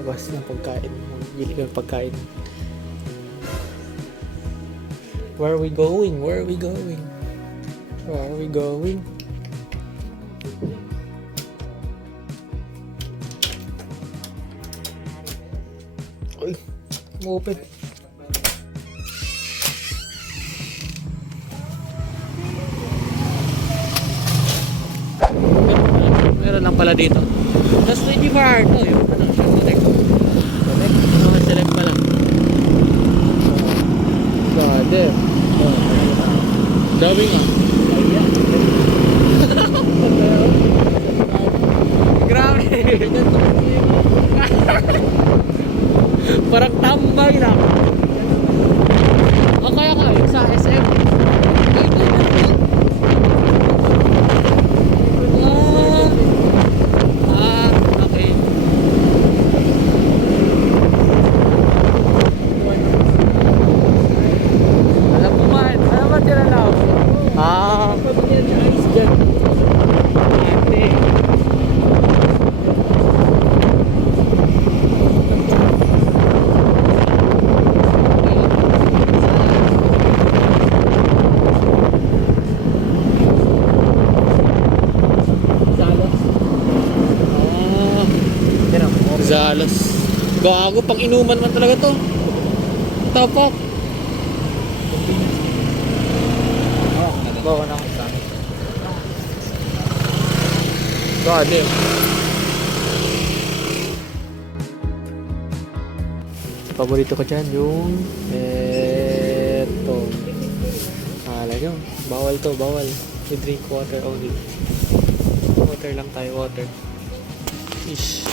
labas ng pagkain. Magbili ng pagkain. Where are we going? Where are we going? Where are we going? Uy, open. Meron lang pala dito. Tapos 24 hour to yung ano, siya connect. Select pa lang. Gade. Dami nga. Grabe. Parang tambay na. O kaya ka, yung sa SM. Okay. Alam mo man, alam mo tira lang. Pabigyan niya ice dyan. Ate. Zalos. Gago, pang inuman man talaga to. Tapak. Bawa na ako sa akin. Goddamn. Paborito ko dyan yung eto. Lagyan. Bawal to, bawal. We drink water only. Water lang tayo, water. Ish.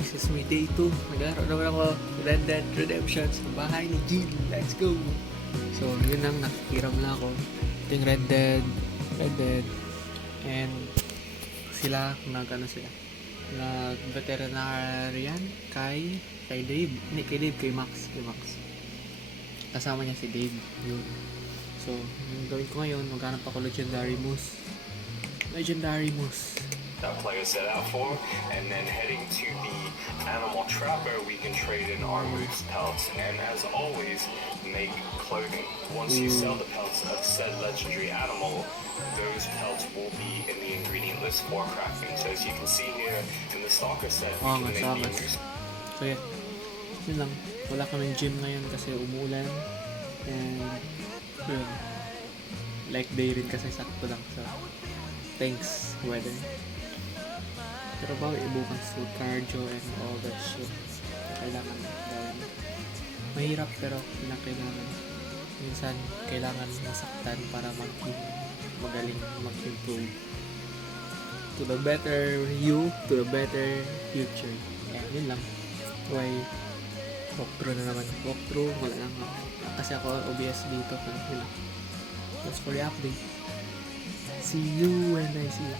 This is my day 2. Nag-aaral naman ako Red Dead Redemption sa bahay ni Jill. Let's go! So, yun lang. Nakikiram na ako. Ito yung Red Dead. And sila, nag-veterinarian kay Dave. Hindi, kay Max. Kasama niya si Dave. Yun. So, yung gawin ko ngayon, maghanap ako Legendary Moose. That player set out for, and then heading to the animal trapper, we can trade in our moose pelts, and as always, make clothing. Once you sell the pelts of said legendary animal, those pelts will be in the ingredient list for crafting. So as you can see here in the stalker set, you can make the moose. So yeah, yun lang. Wala kaming gym ngayon kasi umuulan. And yun, like day rin kasi sakto lang. So thanks weather. Pero bawi bukas with cardio and all that shit na kailangan gawin. Mahirap pero kailangan. Minsan kailangan masaktan para magaling mag-improve to the better you, to the better future. Yun lang. Why walkthrough na naman. Walkthrough, wala lang ako. Kasi ako OBS dito. Yun lang. That's for the update. See you when I see you.